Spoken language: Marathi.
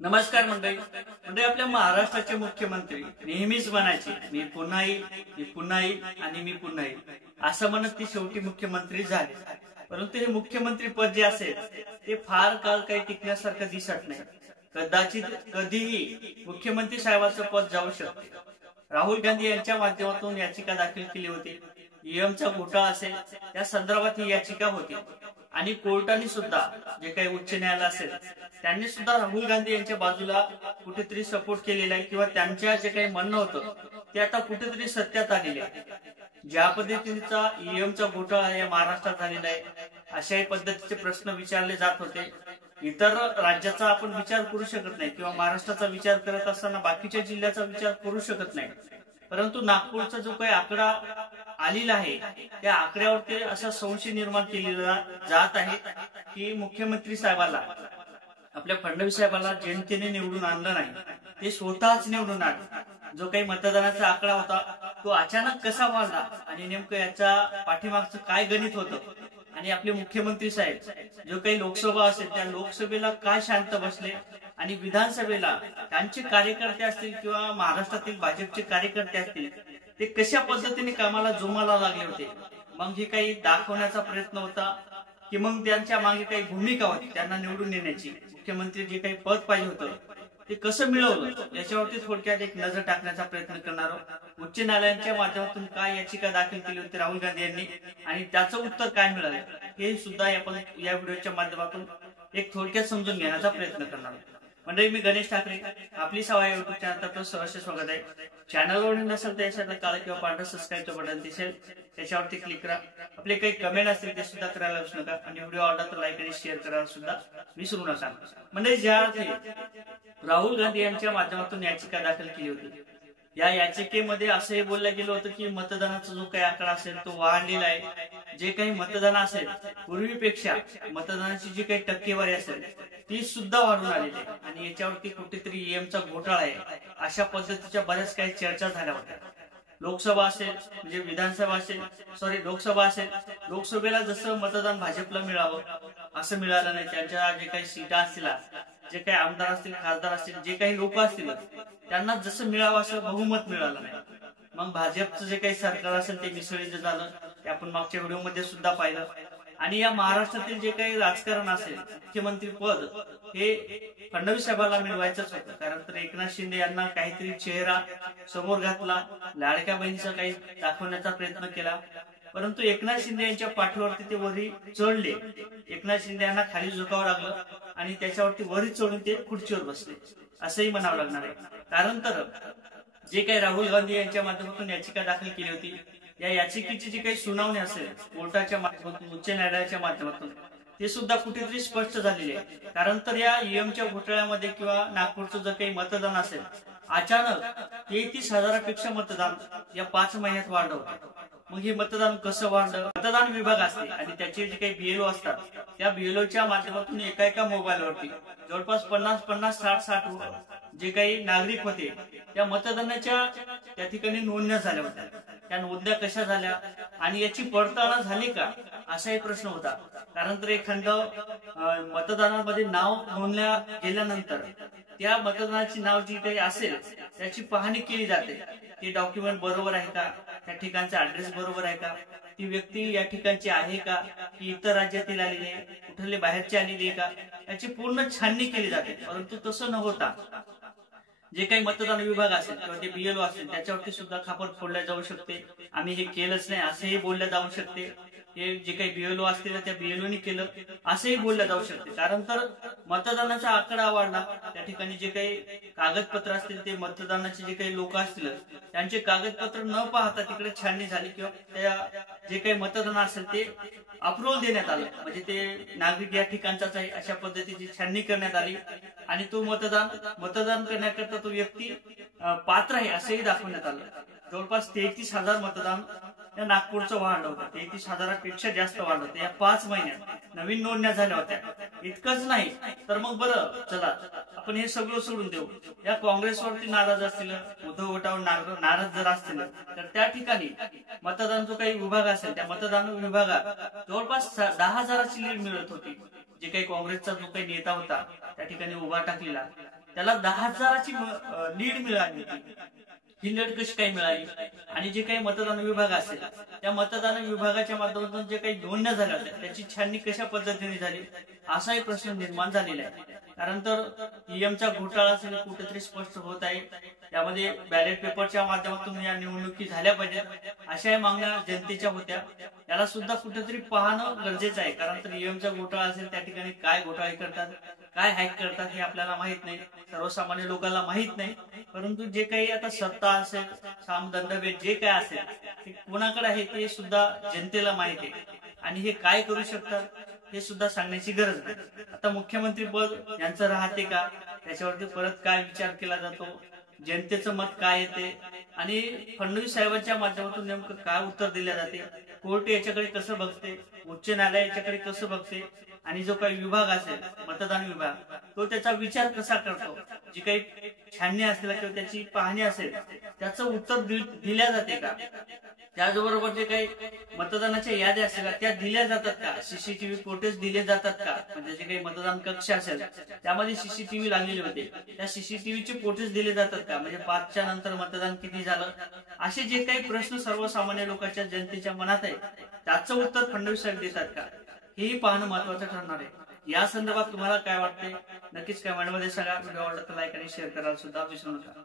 नमस्कार मंडळी. आपल्या महाराष्ट्राचे मुख्यमंत्री नेहमीच म्हणायचे मी पुन्हा येईल, मी पुन्हा येईल आणि मी पुन्हा येईल असं म्हणत ते शेवटी मुख्यमंत्री झाले. परंतु हे मुख्यमंत्री पद जे असेल ते फार काळ काही टिकण्यासारखं दिसत नाही. कदाचित कधीही मुख्यमंत्री साहेबांचं पद जाऊ शकते. राहुल गांधी यांच्या माध्यमातून याचिका दाखल केली होती. ईएमचा घोटाळा असेल त्या संदर्भात ही याचिका होती आणि कोर्टाने सुद्धा जे काही उच्च न्यायालय असेल त्यांनी सुद्धा राहुल गांधी यांच्या बाजूला कुठेतरी सपोर्ट केलेला आहे किंवा त्यांच्या जे काही म्हणणं होतं ते आता कुठेतरी सत्यात आलेले आहे. ज्या पद्धतीचा ईएमचा घोटाळा या महाराष्ट्रात झालेला आहे अशाही पद्धतीचे प्रश्न विचारले जात होते. इतर राज्याचा आपण विचार करू शकत नाही किंवा महाराष्ट्राचा विचार करत असताना बाकीच्या जिल्ह्याचा विचार करू शकत नाही. परंतु नागपूरचा जो काही आकडा आलेला आहे त्या आकड्यावरती असा संशय निर्माण केलेला जात आहे की मुख्यमंत्री साहेबाला आपल्या फडणवीस साहेबाला जनतेने निवडून आणलं नाही, ते स्वतःच निवडून आणले. जो काही मतदानाचा आकडा होता तो अचानक कसा वाढला आणि नेमकं याच्या पाठीमागचं काय गणित होतं आणि आपले मुख्यमंत्री साहेब जो काही लोकसभा असेल त्या लोकसभेला काय शांत बसले आणि विधानसभेला त्यांचे कार्यकर्ते असतील किंवा महाराष्ट्रातील भाजपचे कार्यकर्ते असतील ते कशा पद्धतीने कामाला जोमाला लागले होते. मग हे काही दाखवण्याचा प्रयत्न होता की मग त्यांच्या मागे काही भूमिका होती त्यांना निवडून येण्याची, मुख्यमंत्री जे काही पद पाहिजे होतं ते कसं मिळवलं याच्यावरती थोडक्यात एक नजर टाकण्याचा प्रयत्न करणार आहोत. उच्च न्यायालयाच्या माध्यमातून काय याचिका दाखल केली होती राहुल गांधी यांनी आणि त्याचं उत्तर काय मिळालं हे सुद्धा आपण या व्हिडिओच्या माध्यमातून एक थोडक्यात समजून घेण्याचा प्रयत्न करणार आहोत. मंडळी, मी गणेश ठाकरे, आपली सवय युट्यूब चॅनल आपलं सहर्ष स्वागत आहे. चॅनलवर नसेल तर याच्यातलं काळं किंवा पांढरं सबस्क्राईबचं बटन दिसेल त्याच्यावरती क्लिक करा. आपले काही कमेंट असतील ते सुद्धा करायला विसरू नका आणि व्हिडिओ आवडला तर लाईक आणि शेअर करायला सुद्धा विसरू नका. म्हणजे ज्या राहुल गांधी यांच्या माध्यमातून याचिका दाखल केली होती या याचिकेमध्ये असंही बोललं गेलं होतं की मतदानाचा जो काही आकडा असेल तो वाढलेला आहे. जे काही मतदान असेल पूर्वीपेक्षा मतदानाची जी काही टक्केवारी असेल ती सुद्धा वाढून आलेली आहे आणि याच्यावरती कुठेतरी ईएमचा घोटाळा आहे अशा पद्धतीच्या बऱ्याच काही चर्चा झाल्या होत्या. लोकसभा असेल म्हणजे विधानसभा असेल लोकसभा असेल, लोकसभेला जसं मतदान भाजपला मिळावं असं मिळालं नाही. त्यांच्या जे काही सीटा असतील, जे काही आमदार असतील, खासदार असतील, जे काही लोक असतील त्यांना जसं मिळावं असं बहुमत मिळालं नाही. मग भाजपचं जे काही सरकार असेल ते मिसळीचं झालं ते आपण मागच्या व्हिडिओमध्ये सुद्धा पाहिलं. आणि या महाराष्ट्रातील जे काही राजकारण असेल मुख्यमंत्री पद हे फडणवीस साहेबांना मिळवायचंच होतं. कारण तर एकनाथ शिंदे यांना काहीतरी चेहरा समोर घातला, लाडक्या बहिणीचा काही दाखवण्याचा प्रयत्न केला, परंतु एकनाथ शिंदे यांच्या पाठीवरती ते वरी चढले. एकनाथ शिंदे यांना खाली झुकावं लागलं आणि त्याच्यावरती वरी चढून ते खुर्चीवर बसले असंही म्हणावं लागणार आहे. कारण तर जे काही राहुल गांधी यांच्या माध्यमातून याचिका दाखल केली होती या याचिकेची जी काही सुनावणी असेल कोर्टाच्या माध्यमातून, उच्च न्यायालयाच्या माध्यमातून ते सुद्धा कुठेतरी स्पष्ट झालेले आहे. कारण तर या ईएमच्या घोटाळ्यामध्ये किंवा नागपूरचं जर काही मतदान असेल अचानक 33,000पेक्षा मतदान या 5 महिन्यात वाढलं होतं. मग हे मतदान कसं वाढलं? मतदान विभाग असते आणि त्याचे जे काही बीएलओ असतात त्या बीएलओच्या माध्यमातून एका मोबाईलवरती जवळपास 50-60 जे काही नागरिक होते त्या मतदानाच्या त्या ठिकाणी नोंदण्या झाल्या होत्या. त्या नोंदण्या कशा झाल्या आणि याची पडताळणी झाली का असाही प्रश्न होता. कारण तर एखादं मतदानामध्ये नाव नोंदल्या गेल्यानंतर त्या मतदानाची नाव जी काही असेल त्याची पाहणी केली जाते. ते डॉक्युमेंट बरोबर आहे का, त्या ठिकाणचा ऍड्रेस बरोबर आहे का, ती व्यक्ती या ठिकाणची आहे का, की इतर राज्यातील आलेली आहे, कुठले बाहेरची आलेली आहे का, याची पूर्ण छाननी केली जाते. परंतु तसं न होता जे काही मतदान विभाग असेल किंवा ते बीएलओ असेल त्याच्यावरती सुद्धा खापर फोडल्या जाऊ शकते. आम्ही हे केलंच नाही असंही बोलल्या जाऊ शकते. हे जे काही बीएलओ असतील त्या बीएलओनी केलं असंही बोलल्या जाऊ शकते. कारण तर मतदानाचा आकडा वाढला, त्या ठिकाणी जे काही कागदपत्र असतील ते मतदानाचे जे काही लोक असतील त्यांचे कागदपत्र न पाहता तिकडे छाननी झाली किंवा त्या जे काही मतदान असेल ते अप्रुव्हल देण्यात आलं, म्हणजे ते नागरिक या ठिकाणचाच आहे अशा पद्धतीची छाननी करण्यात आली आणि तो मतदान करण्याकरता तो व्यक्ती पात्र आहे असंही दाखवण्यात आलं. जवळपास 33,000 मतदान या नागपूरचं वाढलं होतं. 33,000पेक्षा जास्त वाढलं होतं या 5 महिन्यात. नवीन नोंदण्या झाल्या होत्या. इतकंच नाही तर मग बरं चला आपण हे सगळं सोडून देऊ. या काँग्रेसवरती नाराज असतील, उद्धव गटावर नाराज जर असतील तर त्या ठिकाणी मतदान जो काही विभाग असेल त्या मतदान विभागात जवळपास 10,000ची लीड मिळत होती. जे काही काँग्रेसचा जो काही नेता होता त्या ठिकाणी उभा टाकलेला त्याला 10,000ची लीड मिळाली. ही लीड कशी काय मिळाली? आणि जे काही मतदान विभाग असेल त्या मतदान विभागाच्या माध्यमातून जे काही नोंदण्या झाल्या त्याची छाननी कशा पद्धतीने झाली असाही प्रश्न निर्माण झालेला आहे. कारण तर ईएमचा घोटाळा असेल कुठेतरी स्पष्ट होत आहे. यामध्ये बॅलेट पेपरच्या माध्यमातून या निवडणुकी झाल्या पाहिजेत अशा मागण्या जनतेच्या होत्या. त्याला सुद्धा कुठेतरी पाहणं गरजेचं आहे. कारण तर ईएमचा घोटाळा असेल त्या ठिकाणी काय घोटाळे करतात, काय हॅक करतात हे आपल्याला माहित नाही, सर्वसामान्य लोकांना माहित नाही. परंतु जे काही आता सत्ता असेल, साम दंडभेद जे काय असेल ते कोणाकडे आहे ते सुद्धा जनतेला माहिती आहे. आणि हे काय करू शकतात हे सुद्धा सांगण्याची गरज नाही. आता मुख्यमंत्री पद यांचं राहते का, त्याच्यावरती परत काय विचार केला जातो, जनतेचं मत काय येते आणि फडणवीस साहेबांच्या माध्यमातून नेमकं काय उत्तर दिले जाते, कोर्ट याच्याकडे कसं बघते, उच्च न्यायालय याच्याकडे कसं बघते आणि जो काही विभाग असेल मतदान विभाग तो त्याचा विचार कसा करतो, जी काही छाननी असेल किंवा त्याची पाहणी असेल त्याचं उत्तर दिल्या जाते का, त्याचबरोबर जे काही मतदानाच्या याद्या असतील त्या दिल्या जातात का, सीसीटीव्ही फुटेज दिले जातात का, म्हणजे जे काही मतदान कक्ष असेल त्यामध्ये सीसीटीव्ही लागलेले होते त्या सीसीटीव्हीचे फुटेज दिले जातात का, म्हणजे 5च्या नंतर मतदान किती झालं, असे जे काही प्रश्न सर्वसामान्य लोकांच्या जनतेच्या मनात आहे त्याचं उत्तर फडणवीस साहेब देतात का हेही पाहणं महत्वाचं ठरणार आहे. या संदर्भात तुम्हाला काय वाटते नक्कीच कमेंट मध्ये सांगा. व्हिडिओ आवडला तर लाईक आणि शेअर करायला सुद्धा विसरू नका.